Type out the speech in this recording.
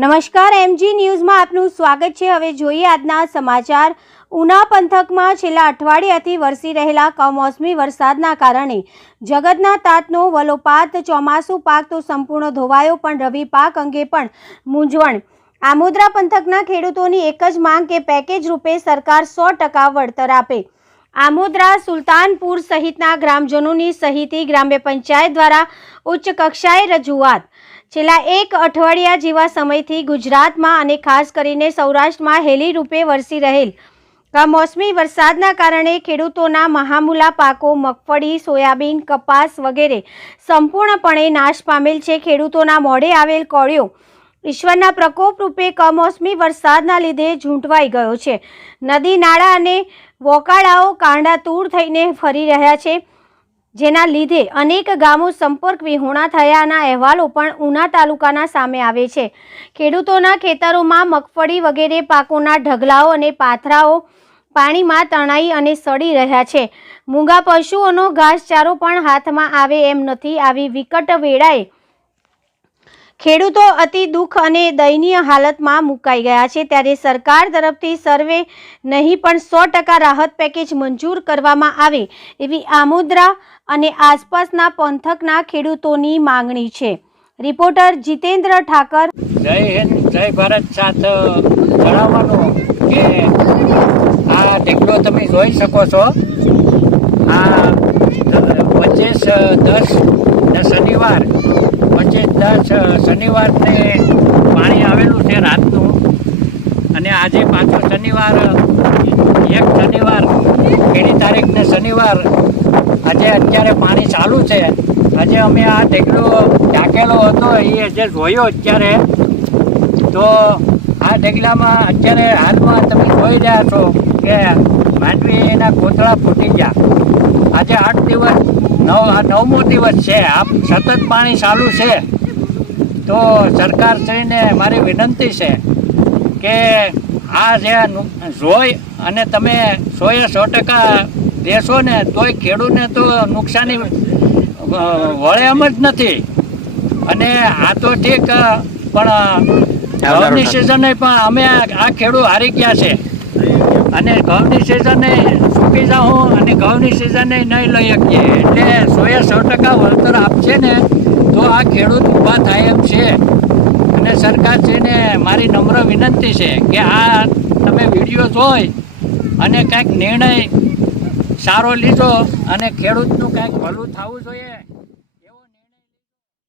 નમસ્કાર, એમજી ન્યૂઝમાં આપનું સ્વાગત છે। હવે જોઈએ આજના સમાચાર। ઉના પંથકમાં છેલ્લા અઠવાડિયાથી વરસી રહેલા કમોસમી વરસાદના કારણે જગતના તાતનો વલોપાત। ચોમાસુ પાક તો સંપૂર્ણ ધોવાયો, પણ રવિ પાક અંગે પણ મૂંઝવણ। આમોદરા પંથકના ખેડૂતોની એક જ માંગ કે પેકેજ રૂપે સરકાર 100% વળતર આપે। આમોદરા, સુલતાનપુર સહિતના ગ્રામજનોની સહિતી ગ્રામ્ય પંચાયત દ્વારા ઉચ્ચ કક્ષાએ રજૂઆત। છેલ્લા એક અઠવાડિયા જેવા સમયથી ગુજરાતમાં અને ખાસ કરીને સૌરાષ્ટ્રમાં હેલી રૂપે વરસી રહેલ કમોસમી વરસાદના કારણે ખેડૂતોના મહામૂલા પાકો મગફળી, સોયાબીન, કપાસ વગેરે સંપૂર્ણપણે નાશ પામેલ છે। ખેડૂતોના મોઢે આવેલ કોળિયો ઈશ્વરના પ્રકોપ રૂપે કમોસમી વરસાદના લીધે ઝૂંટવાઈ ગયો છે। નદી, નાળા અને વોકાળાઓ કાંડાતૂર થઈને ફરી રહ્યા છે, જેના લીધે અનેક ગામો સંપર્ક વિહોણા થયાના અહેવાલો પણ ઉના તાલુકાના સામે આવે છે। ખેડૂતોના ખેતરોમાં મગફળી વગેરે પાકોના ઢગલાઓ અને પાથરાઓ પાણીમાં તણાઈ અને સડી રહ્યા છે। મૂંગા પશુઓનો ઘાસચારો પણ હાથમાં આવે એમ નથી। આવી વિકટ વેળાએ ખેડૂતો અતિ દુઃખ અને દયનીય હાલતમાં મુકાઈ ગયા છે। ત્યારે સરકાર તરફથી સર્વે નહીં પણ 100% રાહત પેકેજ મંજૂર કરવામાં આવે એવી આમોદરા અને આસપાસના પંથકના ખેડૂતોની માંગણી છે। રિપોર્ટર જીતેન્દ્ર ઠાકર। જય હિન્દ, જય ભારત। સાથે જણાવવાનું કે આ ઢીકલો તમે જોઈ શકો છો। આ 25/10 શનિવાર 25/10 શનિવારને પાણી આવેલું છે રાતનું, અને આજે પાછો શનિવાર, એક શનિવાર પેલી તારીખને શનિવાર, આજે અત્યારે પાણી ચાલુ છે। આજે અમે આ ઢેકલો ઢાંકેલો હતો એ જે જોયો અત્યારે, તો આ ઢેકલામાં અત્યારે હાલમાં તમે જોઈ રહ્યા છો કે માંડવી એના કોતળા ફૂટી ગયા। આજે 8 દિવસ, 9મો દિવસ છે, આ સતત પાણી ચાલુ છે। તો સરકારશ્રીને મારી વિનંતી છે કે આ જે જોઈ અને તમે 100% દેશો ને તોય ખેડૂતને તો નુકસાની વળે એમ જ નથી। અને આ તો ઠીક, પણ ઘઉંની સિઝને પણ અમે આ ખેડૂત હારી ગયા છે, અને ઘઉંની સિઝને ચૂકી જાઉં અને ઘઉંની સિઝને નહીં લઈ શકીએ, એટલે 100% વળતર આપશે ને તો આ ખેડૂત ઊભા થાય એમ છે। અને સરકારશ્રીને મારી નમ્ર વિનંતી છે કે આ તમે વિડીયો જોઈ અને કંઈક નિર્ણય સારો લીધો અને ખેડૂતનું કંઈક ભલું થવું જોઈએ।